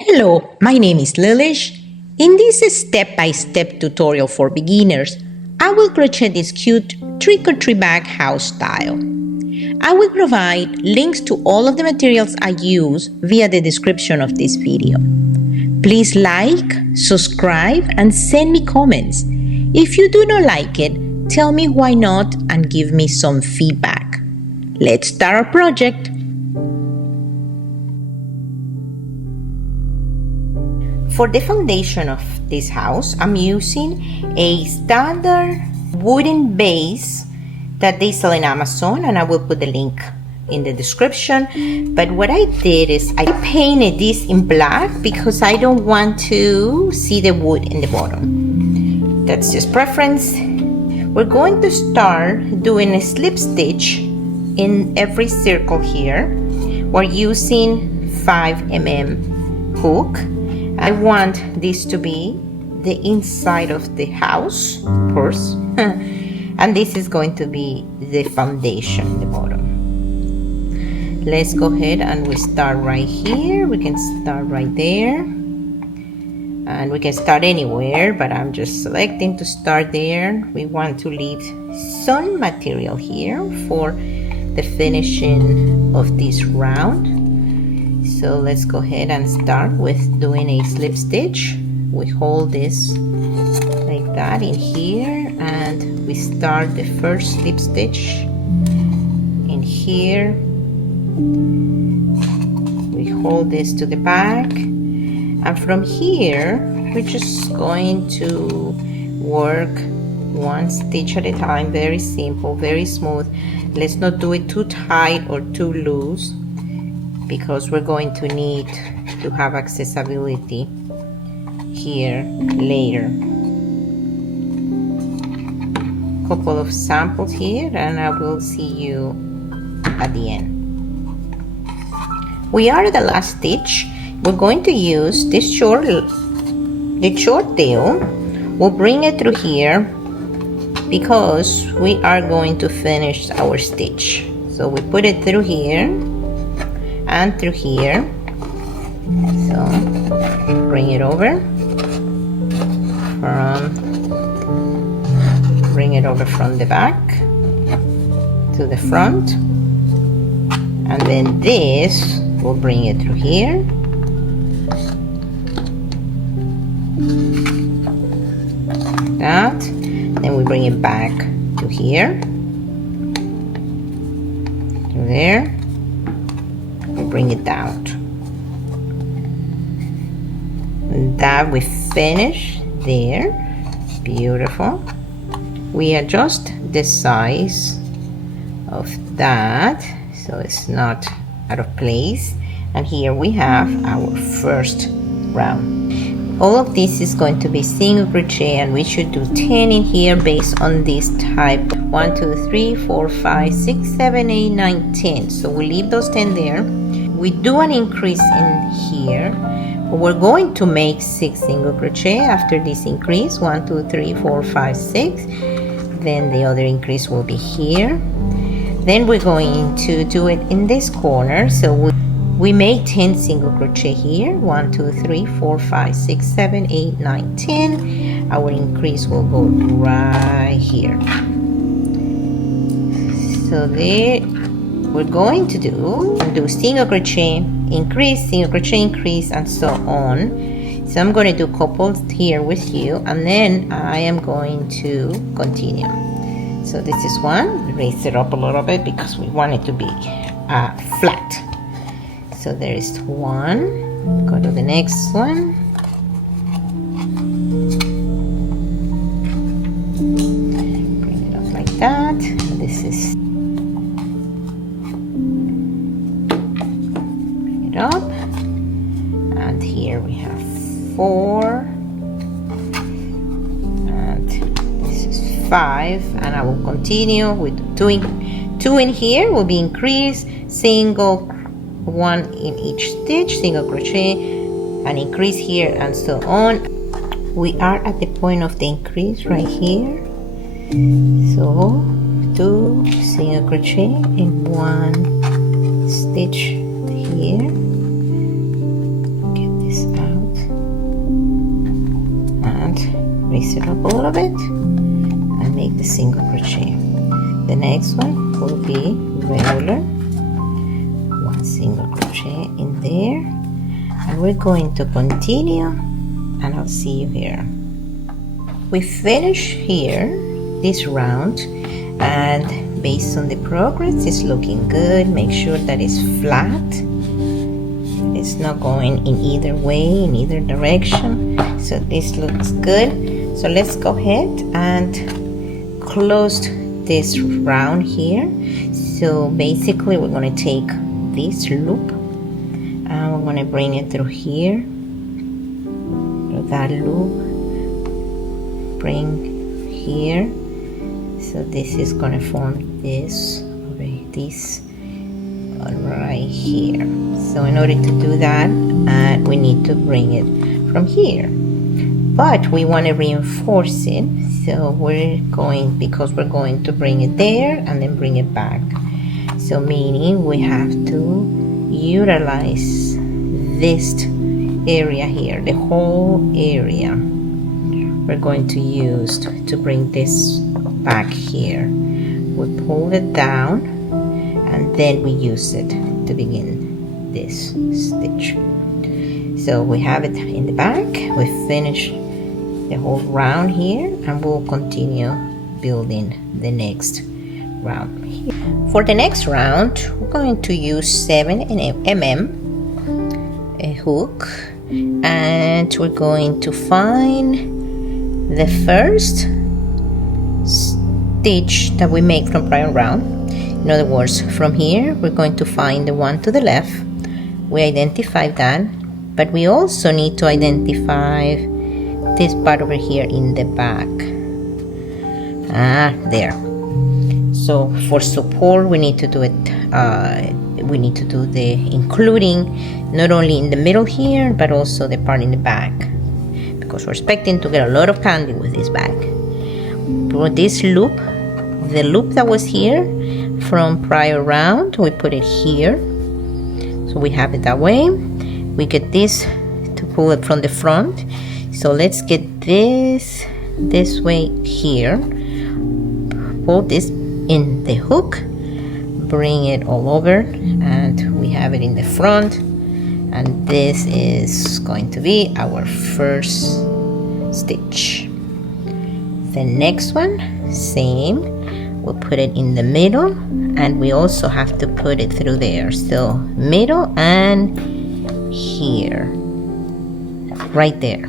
Hello, my name is Lilish. In this step-by-step tutorial for beginners, I will crochet this cute trick-or-treat bag house style. I will provide links to all of the materials I use via the description of this video. Please like, subscribe, and send me comments. If you do not like it, tell me why not and give me some feedback. Let's start our project. For the foundation of this house, I'm using a standard wooden base that they sell in Amazon, and I will put the link in the description. But what I did is I painted this in black because I don't want to see the wood in the bottom. That's just preference. We're going to start doing a slip stitch in every circle here. We're using 5mm hook. I want this to be the inside of the house, of course, and this is going to be the foundation in the bottom. Let's go ahead and we start right here. We can start right there, and we can start anywhere, but I'm just selecting to start there. We want to leave some material here for the finishing of this round. So let's go ahead and start with doing a slip stitch. We hold this like that in here, and we start the first slip stitch in here. We hold this to the back, and from here we're just going to work one stitch at a time. Very simple, very smooth. Let's not do it too tight or too loose, because we're going to need to have accessibility here later. Couple of samples here, and I will see you at the end. We are at the last stitch. We're going to use this short tail. We'll bring it through here because we are going to finish our stitch. So we put it through here and through here. So bring it over from the back to the front, and then this will bring it through here, that, then we bring it back to here, to there. Bring it down. And that we finish there. Beautiful. We adjust the size of that so it's not out of place, and here we have our first round. All of this is going to be single crochet, and we should do 10 in here based on this type. 1 2 3 4 5 6 7 8 9 10. So we leave those 10 there. We do an increase in here, but we're going to make 6 single crochet after this increase. 1 2 3 4 5 6. Then the other increase will be here. Then we're going to do it in this corner. So we make 10 single crochet here. 1 2 3 4 5 6 7 8 9 10. Our increase will go right here. So there we're going to do single crochet, increase, single crochet, increase, and so on. So I'm going to do couples here with you, and then I am going to continue. So this is one. Raise it up a little bit because we want it to be flat. So there is one. Go to the next one. Bring it up like that. This is up, and here we have 4, and this is 5, and I will continue with doing 2 in here. Will be increase, single, 1 in each stitch, single crochet, and increase here, and so on. We are at the point of the increase right here, so 2 single crochet in 1 stitch here. Get this raise it up a little bit and make the single crochet. The next one will be regular, one single crochet in there, and we're going to continue, and I'll see you here. We finish here this round, and based on the progress, it's looking good. Make sure that it's flat, it's not going in either way, in either direction. So this looks good. So let's go ahead and close this round here. So basically we're going to take this loop and we're going to bring it through here, through that loop, bring here. So this is going to form this right here. So in order to do that, we need to bring it from here, but we want to reinforce it. So because we're going to bring it there and then bring it back. So meaning we have to utilize this area here, the whole area we're going to use to bring this back here. We pull it down and then we use it to begin this stitch. So we have it in the back. We finish the whole round here, and we'll continue building the next round. For the next round, we're going to use 7 mm a hook, and we're going to find the first stitch that we make from prior round. In other words, from here we're going to find the one to the left. We identify that, but we also need to identify this part over here in the back. There. So for support we need to do it, we need to do the including not only in the middle here but also the part in the back, because we're expecting to get a lot of candy with this bag. For this loop, the loop that was here from prior round, we put it here, so we have it that way. We get this to pull it from the front. So let's get this way here, pull this in the hook, bring it all over, and we have it in the front, and this is going to be our first stitch. The next one, same, we'll put it in the middle, and we also have to put it through there. So middle and here, right there.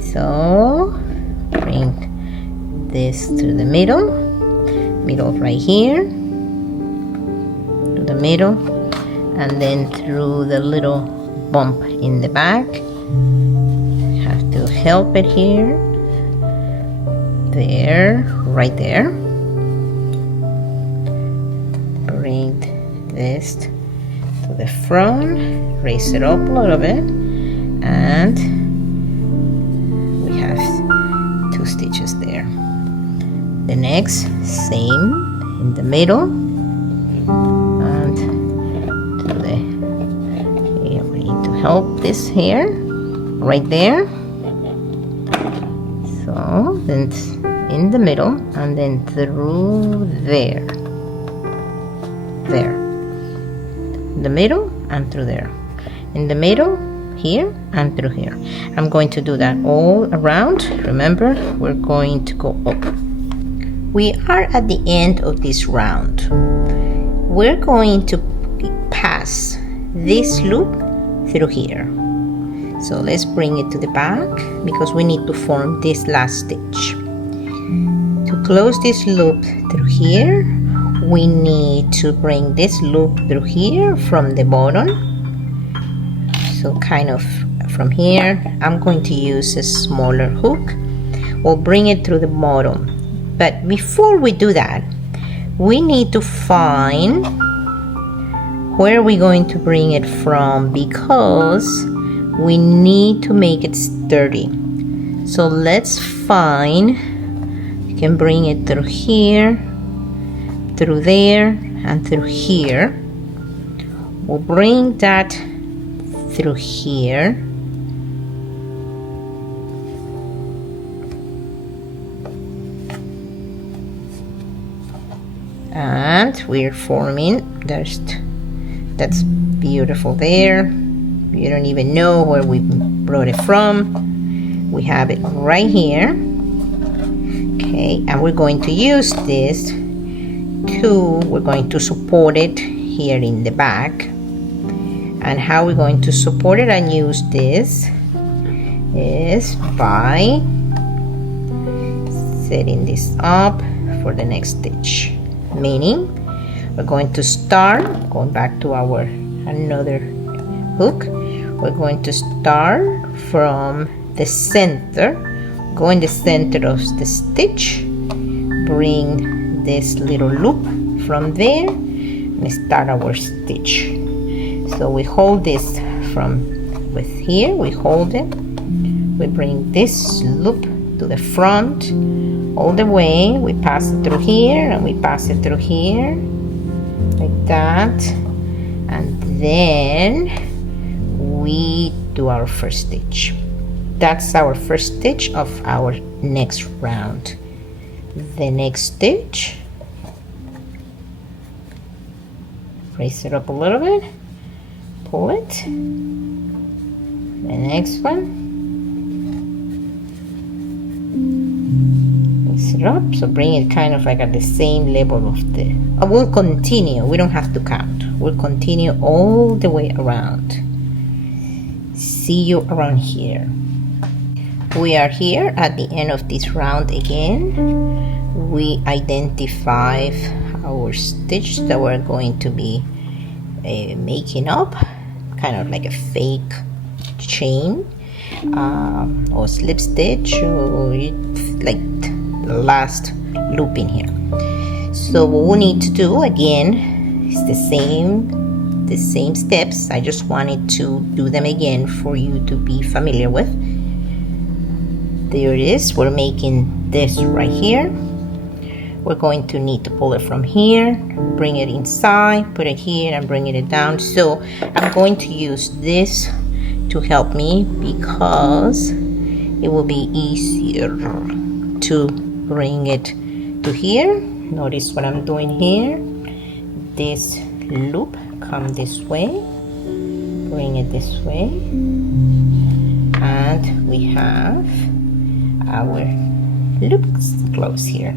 So bring this to the middle right here, to the middle, and then through the little bump in the back. Have to help it here, there, right there. Bring this to the front, raise it up a little bit, and we have 2 stitches there. The next, same, in the middle, and to the here we need to help this here, right there. So then in the middle, and then through there, the middle and through there, in the middle, here and through here. I'm going to do that all around. Remember, we're going to go up. We are at the end of this round. We're going to pass this loop through here. So let's bring it to the back because we need to form this last stitch. To close this loop through here, we need to bring this loop through here from the bottom. So kind of from here, I'm going to use a smaller hook. We'll bring it through the bottom. But before we do that, we need to find where we're going to bring it from, because we need to make it sturdy. So let's find, you can bring it through here, through there, and through here. We'll bring that through here, and we're forming. That's beautiful there. You don't even know where we brought it from. We have it right here. Okay, and we're going to use this we're going to support it here in the back. And how we're going to support it and use this is by setting this up for the next stitch, meaning we're going to start going back to our another hook. We're going to start from the center, go in the center of the stitch, bring this little loop from there and start our stitch. So we hold this from with here, we hold it, we bring this loop to the front all the way, we pass it through here and we pass it through here like that, and then we do our first stitch. That's our first stitch of our next round. The next stitch, raise it up a little bit, pull it, the next one, raise it up, so bring it kind of like at the same level of the, we'll continue, we don't have to count, we'll continue all the way around. See you around here. We are here at the end of this round again. We identify our stitch that we're going to be making up, kind of like a fake chain or slip stitch, or like the last loop in here. So what we need to do again is the same steps. I just wanted to do them again for you to be familiar with. There it is. We're making this right here. We're going to need to pull it from here, bring it inside, put it here and bringing it down. So I'm going to use this to help me because it will be easier to bring it to here. Notice what I'm doing here. This loop come this way, bring it this way, and we have our loops close here.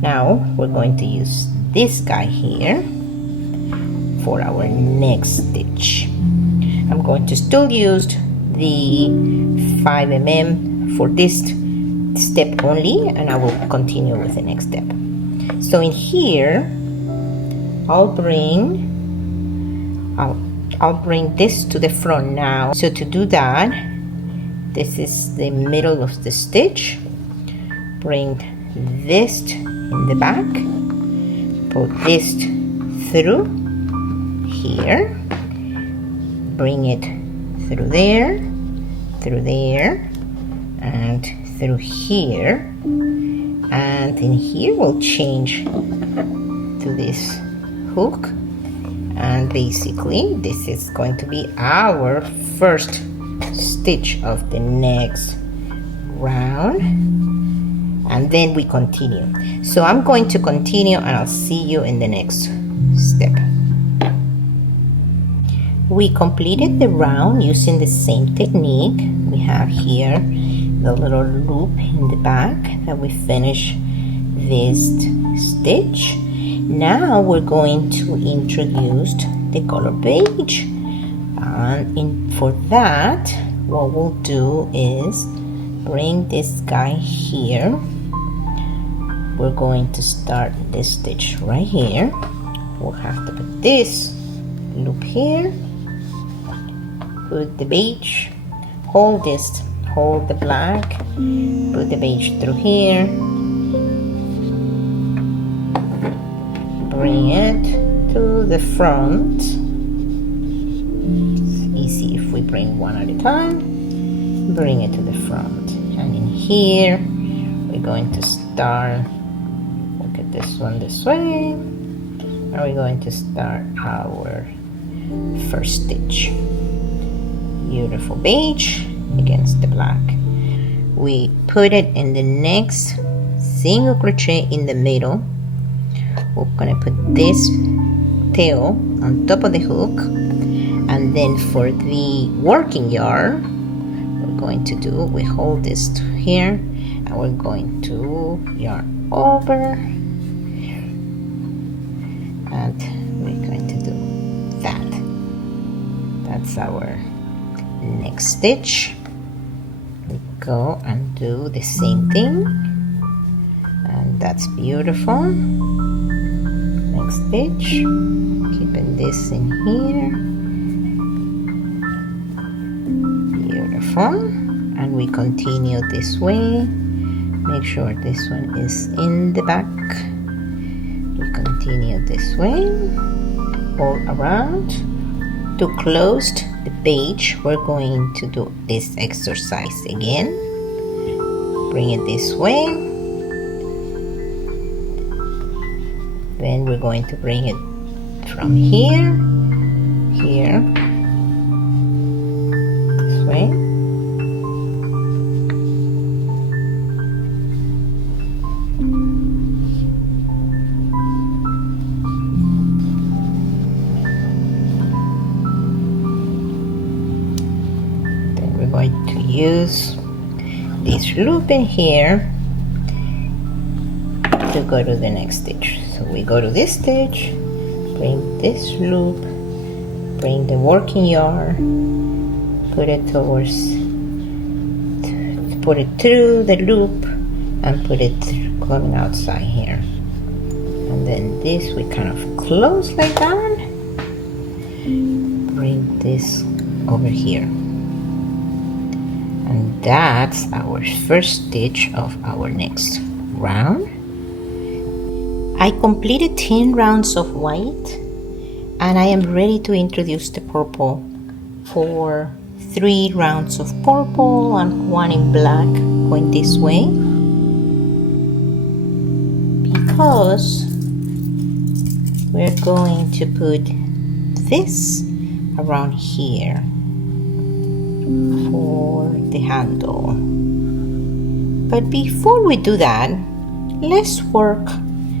Now we're going to use this guy here for our next stitch. I'm going to still use the 5mm for this step only, and I will continue with the next step. So in here I'll bring this to the front now. So to do that, this is the middle of the stitch. Bring this in the back, pull this through here, bring it through there, and through here, and in here we'll change to this hook, and basically this is going to be our first stitch of the next round, and then we continue. So I'm going to continue and I'll see you in the next step. We completed the round using the same technique. We have here the little loop in the back that we finish this stitch. Now we're going to introduce the color beige, and for that what we'll do is bring this guy here. We're going to start this stitch right here. We'll have to put this loop here, put the beige, hold the black, put the beige through here, bring it to the front. It's easy if we bring one at a time. Bring it to the front, and in here we're going to start. Look at this one this way, and we're going to start our first stitch. Beautiful beige against the black. We put it in the next single crochet in the middle. we're gonna put this tail on top of the hook, and then for the working yarn, we're going to do, we hold this here, and we're going to yarn over, and we're going to do that. That's our next stitch. We go and do the same thing, and that's beautiful. Next stitch, keeping this in here, beautiful, and we continue this way. Make sure this one is in the back. We continue this way all around. To close the page, we're going to do this exercise again. Bring it this way. Then we're going to bring it from here, this way. Going to use this loop in here to go to the next stitch. So we go to this stitch, bring this loop, bring the working yarn, put it through the loop, and put it coming outside here. And then this we kind of close like that. Bring this over here. And that's our first stitch of our next round. I completed 10 rounds of white, and I am ready to introduce the purple for 3 rounds of purple and 1 in black, going this way, because we're going to put this around here for the handle. But before we do that, let's work,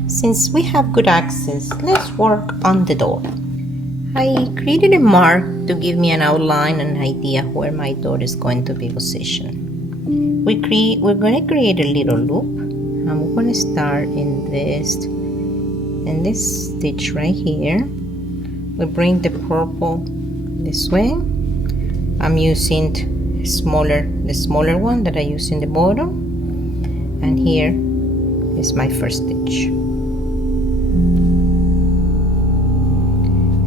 since we have good access, let's work on the door. I created a mark to give me an outline, an idea where my door is going to be positioned. We're going to create a little loop, and we're going to start in this stitch right here. We bring the purple this way. I'm using the smaller one that I use in the bottom, and here is my first stitch.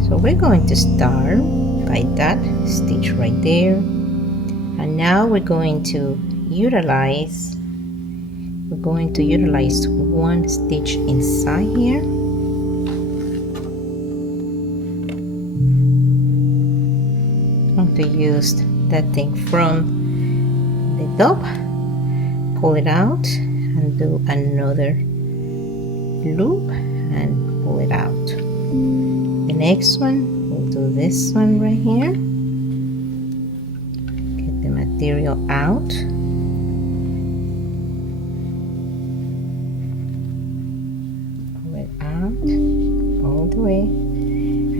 So we're going to start by that stitch right there, and now we're going to utilize one stitch inside here. I'm going to use that thing from the top, pull it out, and do another loop and pull it out. The next one, we'll do this one right here. Get the material out. Pull it out all the way,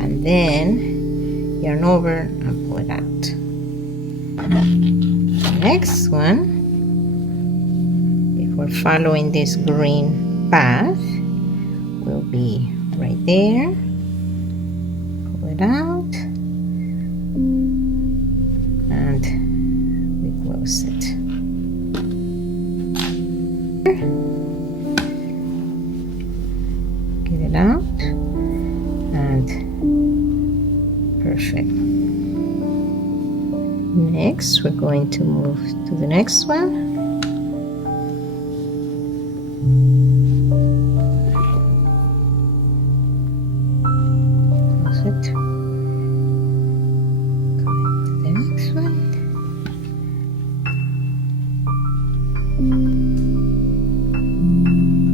and then yarn over and pull it out. The next one, if we're following this green path, will be right there. Pull it out, and we close it. Get it out, and perfect. Next, we're going to move to the next one. Close it. Going to the next one.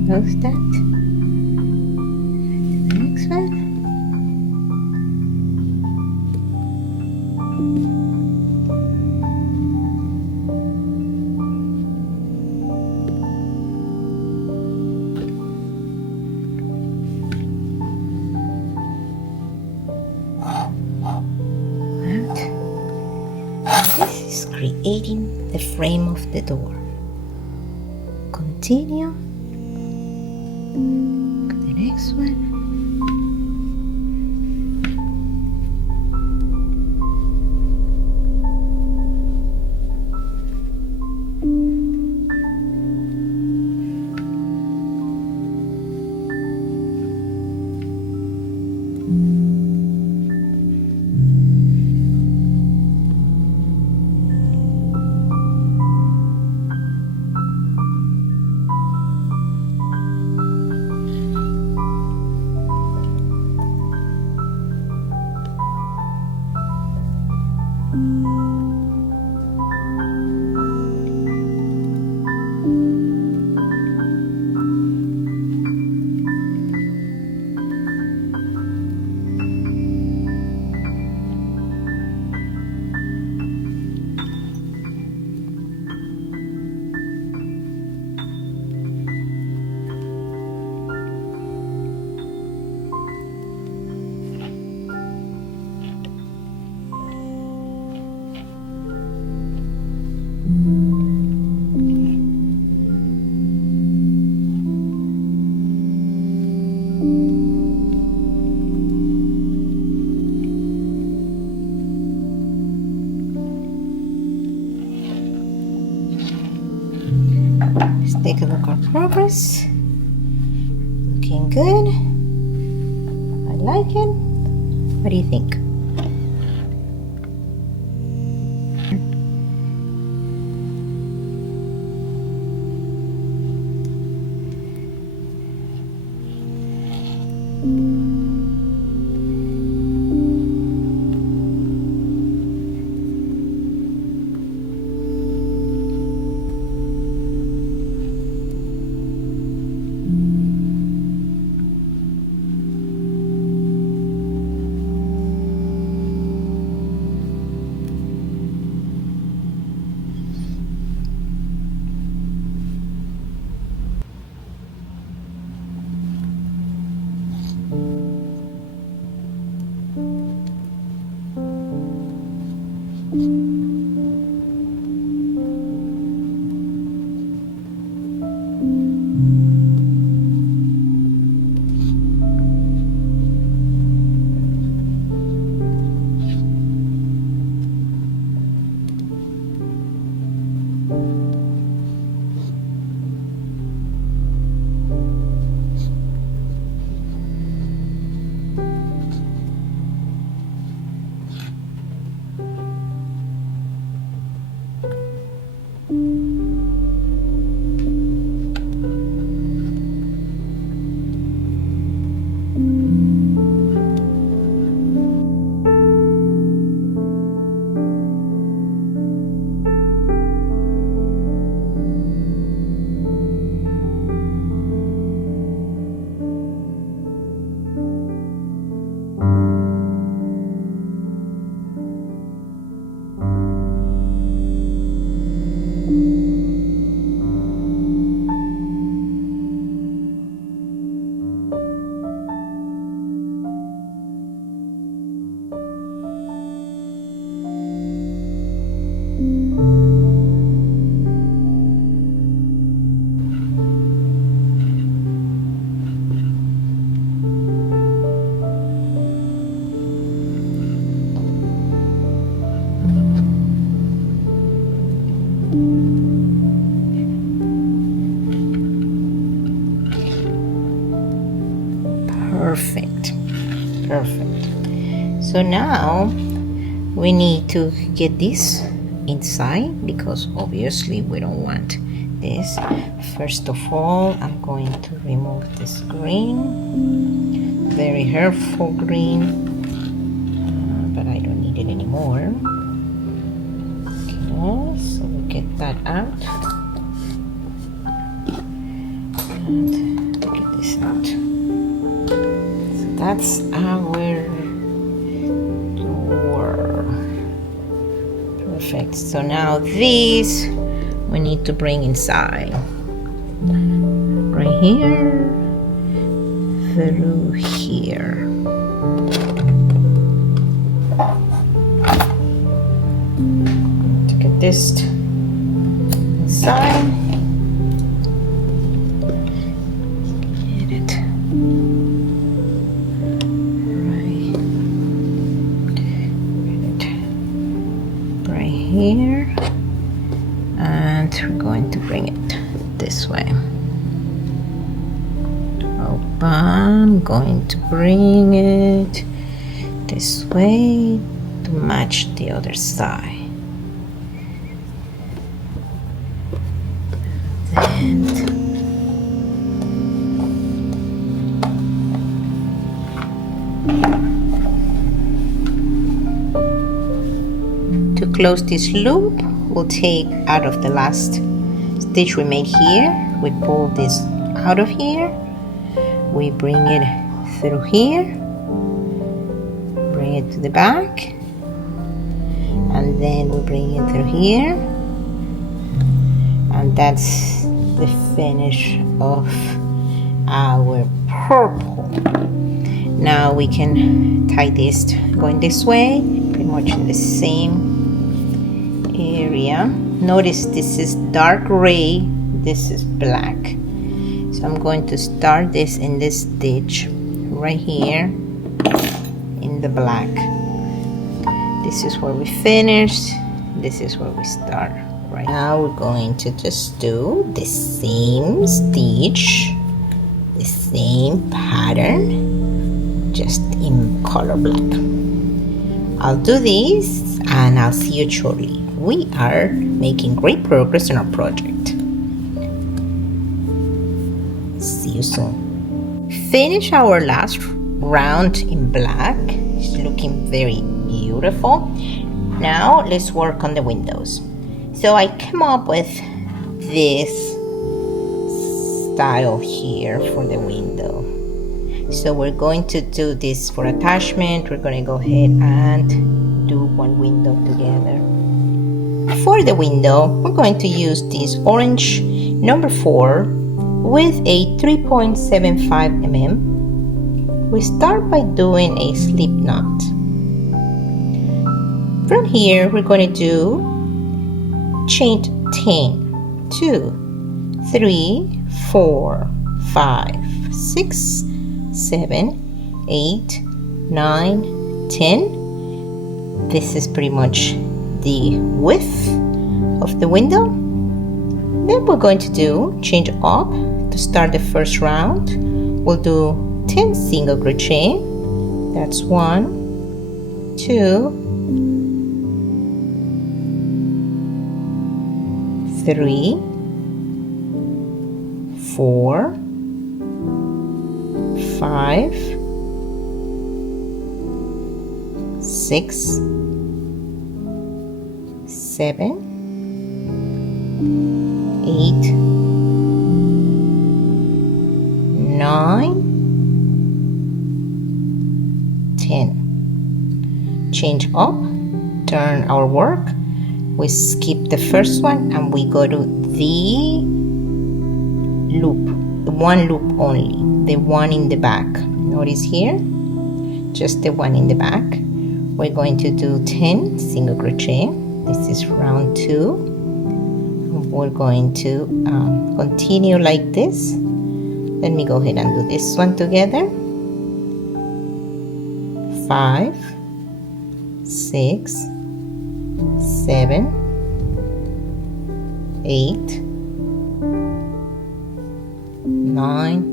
Close that. The next one. This is creating the frame of the door. Continue. The next one. Let's take a look at our progress. Looking good. I like it. What do you think? Perfect. So now we need to get this inside because obviously we don't want this. First of all, I'm going to remove this green, very hurtful green, but I don't need it anymore. Okay, so we get that out and get this out. So that's our door. Perfect. So now these we need to bring inside. Right here, through here. to get this side. Get it right here, and we're going to bring it this way. I'm going to bring it this way to match the other side. Then to close this loop, we'll take out of the last stitch we made here. We pull this out of here. We bring it through here, bring it to the back, and then we bring it through here, and that's the finish of our purple. Now we can tie this going this way, pretty much in the same area. Notice this is dark gray, this is black. So I'm going to start this in this stitch right here in the black. This is where we finished, this is where we start. Right now we're going to just do the same stitch, the same pattern, just in color black. I'll do this and I'll see you shortly. We are making great progress in our project. See you soon. Finish our last round in black. It's looking very beautiful. Now let's work on the windows. So I came up with this style here for the window. So we're going to do this for attachment. We're going to go ahead and do one window together. For the window, we're going to use this orange number 4 with a 3.75 mm. We start by doing a slip knot. From here, we're going to do chain 10, 2, 3, 4, 5, 6, 7, 8, 9, 10. This is pretty much the width of the window. Then we're going to do change up to start the first round. We'll do 10 single crochet. That's 1, 2, 3, 4, 5, 6, 7, 8, 9, 10. Change up, turn our work. We skip the first one and we go to the loop, the one loop only, the one in the back. Notice here, just the one in the back. We're going to do 10 single crochet. This is round 2. We're going to continue like this. Let me go ahead and do this one together. 5, 6, 7, 8, 9,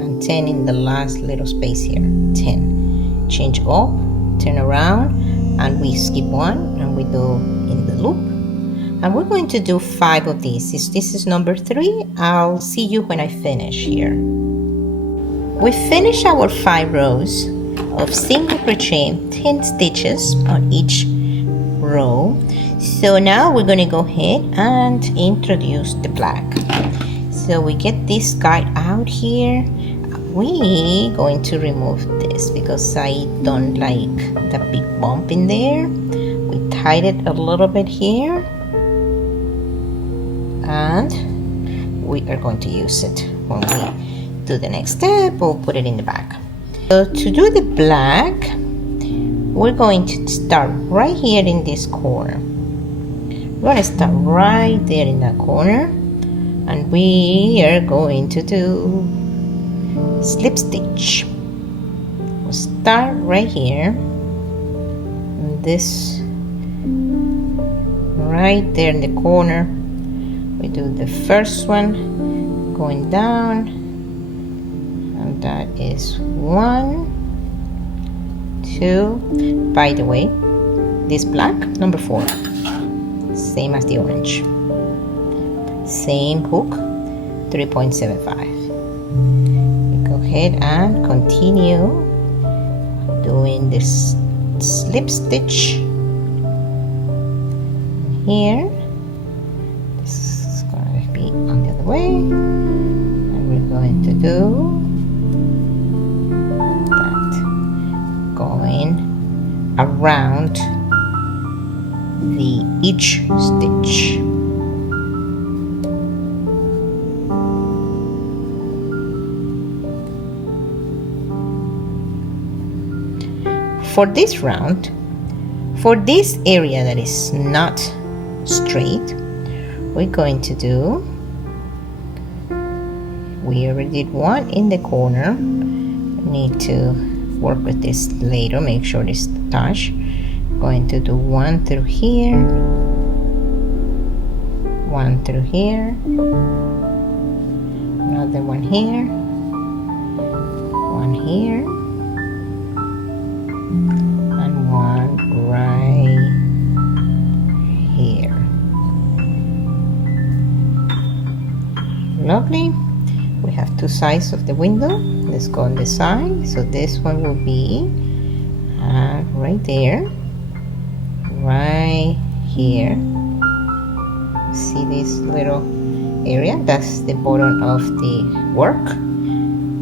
and 10 in the last little space here. 10. Change up, turn around, and we skip one and we do in the loop. And we're going to do 5 of these. This is number 3. I'll see you when I finish here. We finish our 5 rows of single crochet, 10 stitches on each row. So now we're going to go ahead and introduce the black. So we get this guide out here. We're going to remove this because I don't like the big bump in there. We tied it a little bit here. And we are going to use it when we do the next step. We'll put it in the back. So to do the black, we're going to start right here in this corner. We're going to start right there in that corner, and we are going to do slip stitch. We'll start right here, this right there in the corner. We do the first one going down, and that is 1, 2. By the way, this black, number 4, same as the orange, same hook, 3.75. Go ahead and continue doing this slip stitch here. This is going to be on the other way, and we're going to do that, going around each stitch. For this round, for this area that is not straight, we're going to do, we already did one in the corner. We need to work with this later, make sure it's attached. Going to do 1 through here, 1 through here, another one here, 1 here, and 1 right here. Lovely. We have 2 sides of the window. Let's go on the side. So this one will be right there, right here. See this little area? That's the bottom of the work.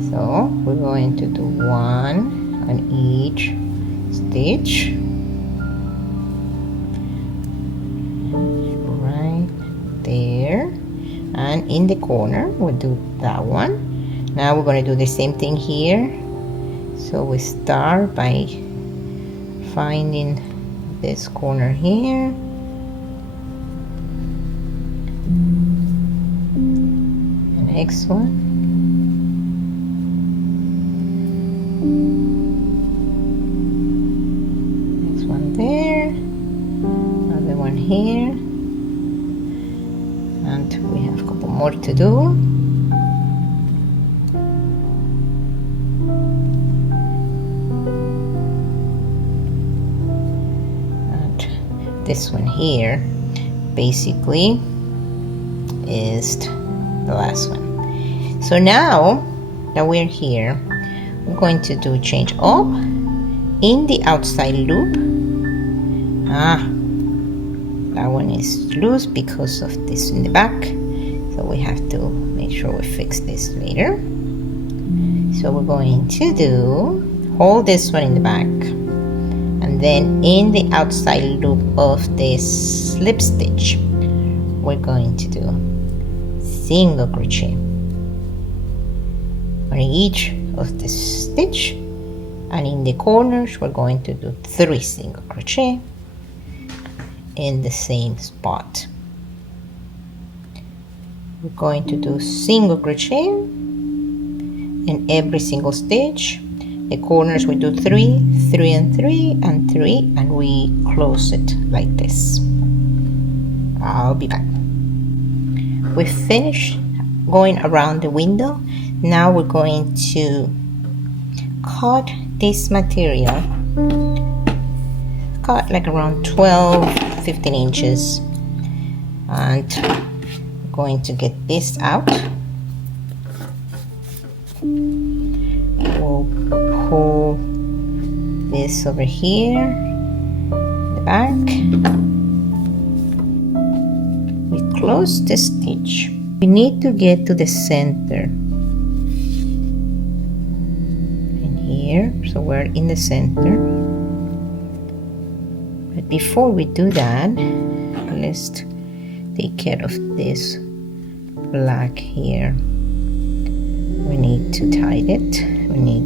So we're going to do 1 on each stitch, right there, and in the corner we'll do that one. Now we're going to do the same thing here. So we start by finding this corner here, the next one, next one there, another one here, and we have a couple more to do. This one here basically is the last one. So now that we're here, we're going to do change up in the outside loop. That one is loose because of this in the back, so we have to make sure we fix this later. So we're going to do, hold this one in the back, and then in the outside loop of this slip stitch, we're going to do single crochet on each of the stitch, and in the corners we're going to do 3 single crochet in the same spot. We're going to do single crochet in every single stitch. The corners we do 3, 3 and 3 and 3, and we close it like this. I'll be back. We finished going around the window. Now we're going to cut this material, cut like around 12-15 inches, and we're going to get this out. We'll pull this over here, the back. We close the stitch. We need to get to the center in here, so we're in the center. But before we do that, let's take care of this black here. We need to tie it. We need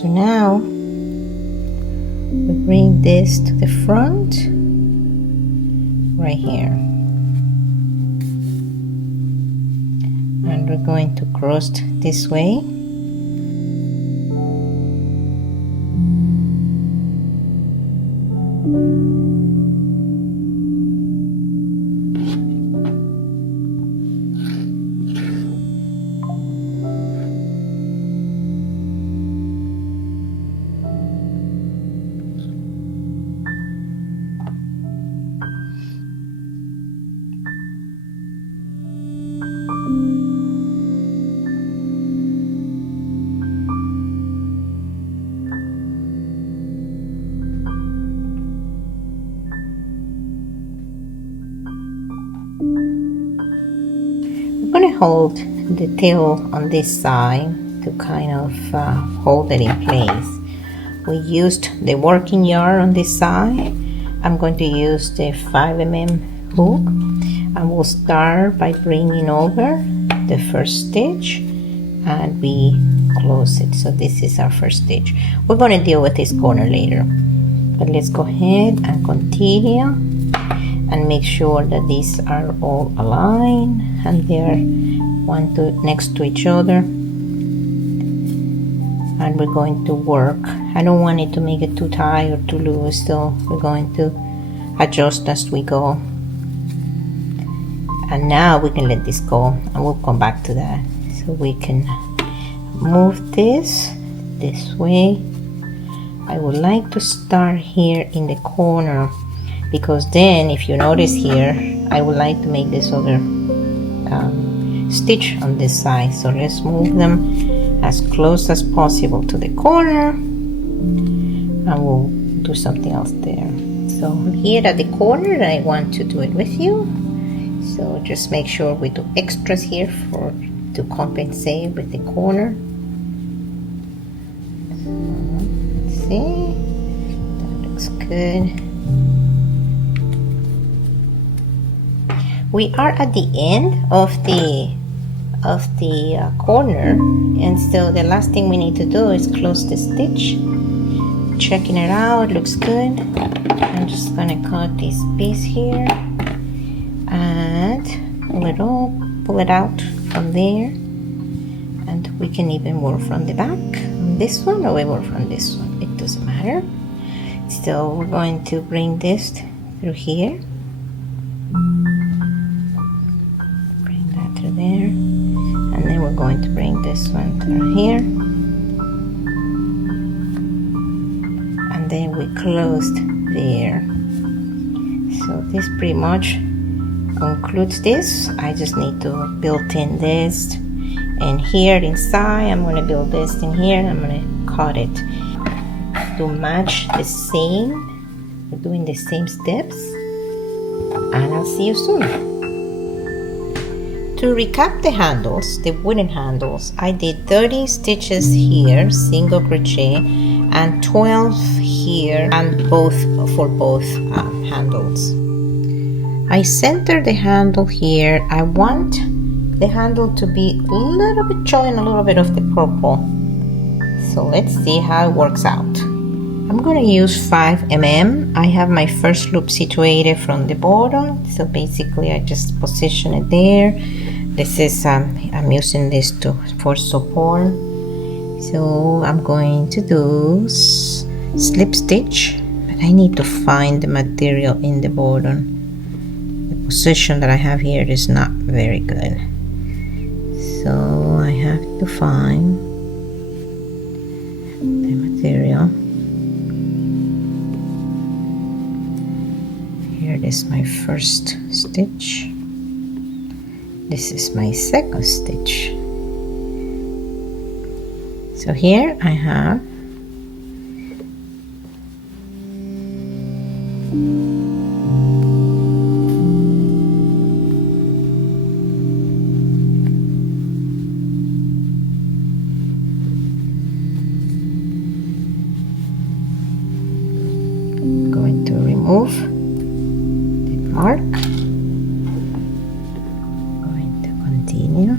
So now we bring this to the front right here, and we're going to cross this way. I'm going to hold the tail on this side to kind of hold it in place. We used the working yarn on this side. I'm going to use the 5mm hook, and we'll start by bringing over the first stitch and we close it. So this is our first stitch. We're going to deal with this corner later, but let's go ahead and continue and make sure that these are all aligned and they're next to each other. And we're going to work. I don't want it to make it too tight or too loose, so we're going to adjust as we go. And now we can let this go, and we'll come back to that. So we can move this way. I would like to start here in the corner, because then if you notice here, I would like to make this other stitch on this side. So let's move them as close as possible to the corner, and we'll do something else there. So here at the corner, I want to do it with you. So just make sure we do extras here to compensate with the corner. Let's see, that looks good. We are at the end of the corner, and so the last thing we need to do is close the stitch. Checking it out, looks good. I'm just gonna cut this piece here and pull it out from there, and we can even work from the back on this one, or we work from this one, it doesn't matter. So we're going to bring this through here, bring that through there, and then we're going to bring this one through here, and then we closed there. So this pretty much concludes this. I just need to build in this, and here inside I'm going to build this in here, and I'm going to cut it to match the same. We're doing the same steps, and I'll see you soon. To recap the handles, the wooden handles, I did 30 stitches here, single crochet, and 12 here, and for both handles. I center the handle here. I want the handle to be a little bit showing a little bit of the purple. So let's see how it works out. I'm going to use 5mm. I have my first loop situated from the bottom, so basically I just position it there. This is I'm using this for support. So I'm going to do slip stitch, but I need to find the material in the bottom. The position that I have here is not very good, so I have to find the material. Here is my first stitch. This is my second stitch. So here I have going to remove the mark. Going to continue.